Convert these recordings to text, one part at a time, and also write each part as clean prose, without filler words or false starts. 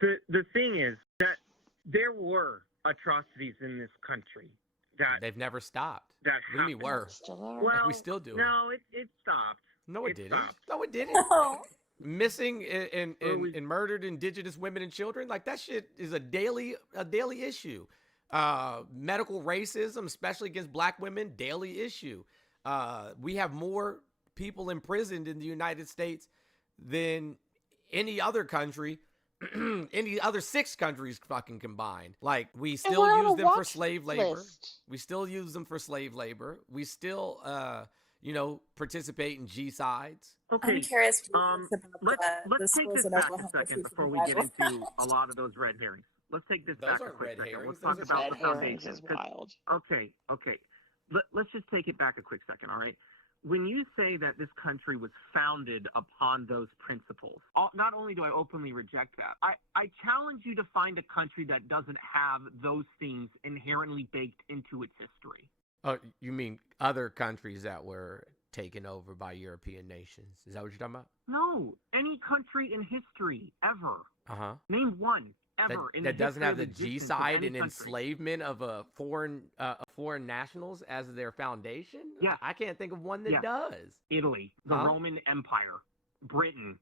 The thing is that there were atrocities in this country that they've never stopped. that What do you mean happened. were? Still are. Well, We still do. No, it stopped. No, it didn't. stopped. No, it didn't. No. Missing and Early- murdered indigenous women and children, like that shit is a daily issue. Medical racism, especially against black women, daily issue. We have more people imprisoned in the United States than any other country, any other 6 countries fucking combined. Like, we still we're on use a them for watch slave labor. list. We still use them for slave labor. We still, participate in G-sides. Okay. I'm curious Let's take schools this in back Oklahoma a second teaching before we the get Bible. into a lot of those red herrings. Let's take this Those back a aren't quick red second. herrings. Let's talk Those about Red the herrings foundation. is wild. Okay. Let's just take it back a quick second, all right? When you say that this country was founded upon those principles, not only do I openly reject that, I challenge you to find a country that doesn't have those things inherently baked into its history. Oh, you mean other countries that were taken over by European nations? Is that what you're talking about? No, any country in history ever. Uh-huh. Name one ever in That the doesn't history have of the existence of G-side any and country. enslavement of foreign nationals as their foundation? Yes. I can't think of one that Yes. does. Italy, the Huh? Roman Empire, Britain.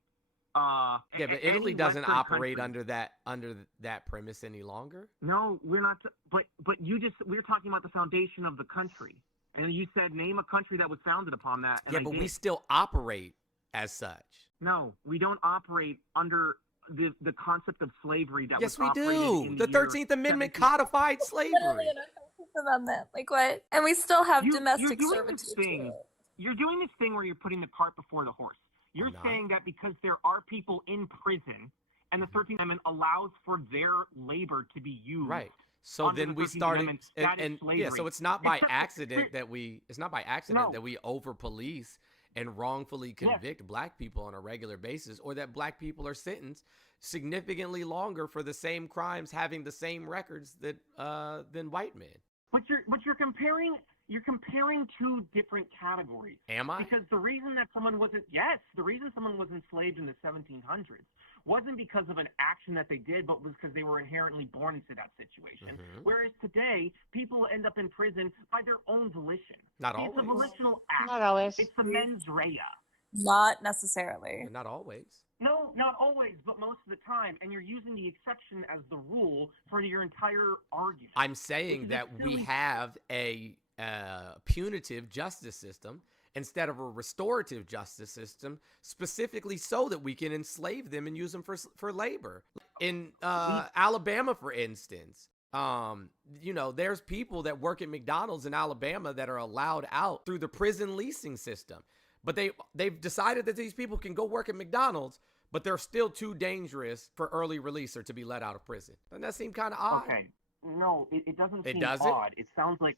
Yeah, but Italy any doesn't Western operate country. under that premise any longer. No, we're not. But we're talking about the foundation of the country, and you said name a country that was founded upon that. And Yeah, I but did. we still operate as such. No, we don't operate under the concept of slavery that Yes, was we operated do. in The year 13th Amendment 17 codified slavery. Literally an unconscious amendment. Like what? And we still have You're domestic doing this servitude. thing. too. You're doing this thing where you're putting the cart before the horse. You're I'm not. saying that because there are people in prison and the 13th Amendment allows for their labor to be used. Right. So under then the we 13th started, Amendment, that is and yeah. slavery. So it's not by Except- accident that we No. over police and wrongfully convict black people on a regular basis, or that black people are sentenced significantly longer for the same crimes, having the same records that than white men. But you're comparing two different categories. Am I? Because the reason someone was enslaved in the 1700s wasn't because of an action that they did, but was because they were inherently born into that situation. Mhm. Whereas today, people end up in prison by their own volition. Not It's a always. volitional act. Not always. It's the mens rea. Not necessarily. Not always. No, not always, but most of the time. And you're using the exception as the rule for your entire argument. I'm saying Which is that we silly- have a punitive justice system instead of a restorative justice system, specifically so that we can enslave them and use them for labor. In Alabama, for instance, there's people that work at McDonald's in Alabama that are allowed out through the prison leasing system. But they've decided that these people can go work at McDonald's, but they're still too dangerous for early release or to be let out of prison. Doesn't that seem kind of odd? Okay. No, it doesn't It seem doesn't? odd. It sounds like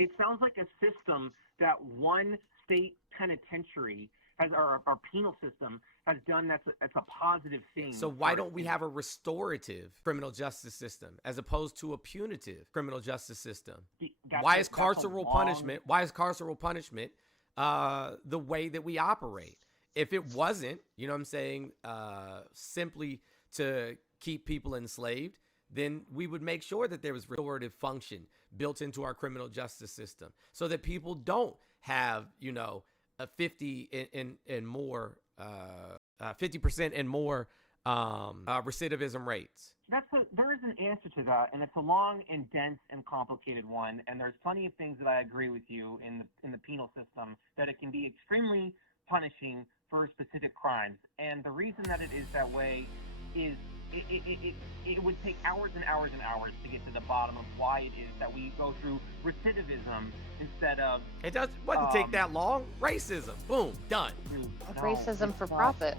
a system that one state penitentiary or penal system has done that's a positive thing. So why for don't we it. have a restorative criminal justice system as opposed to a punitive criminal justice system? Why is carceral punishment? Why is carceral punishment the way that we operate? If it wasn't, you know what I'm saying, simply to keep people enslaved, then we would make sure that there was restorative function built into our criminal justice system so that people don't have, a 50% and more recidivism rates. There is an answer to that, and it's a long and dense and complicated one. And there's plenty of things that I agree with you in the penal system, that it can be extremely punishing for specific crimes. And the reason that it is that way is it would take hours and hours and hours to get to the bottom of why it is that we go through recidivism instead of. It wouldn't take that long. Racism. Boom. Done. No, Racism it's for not profit.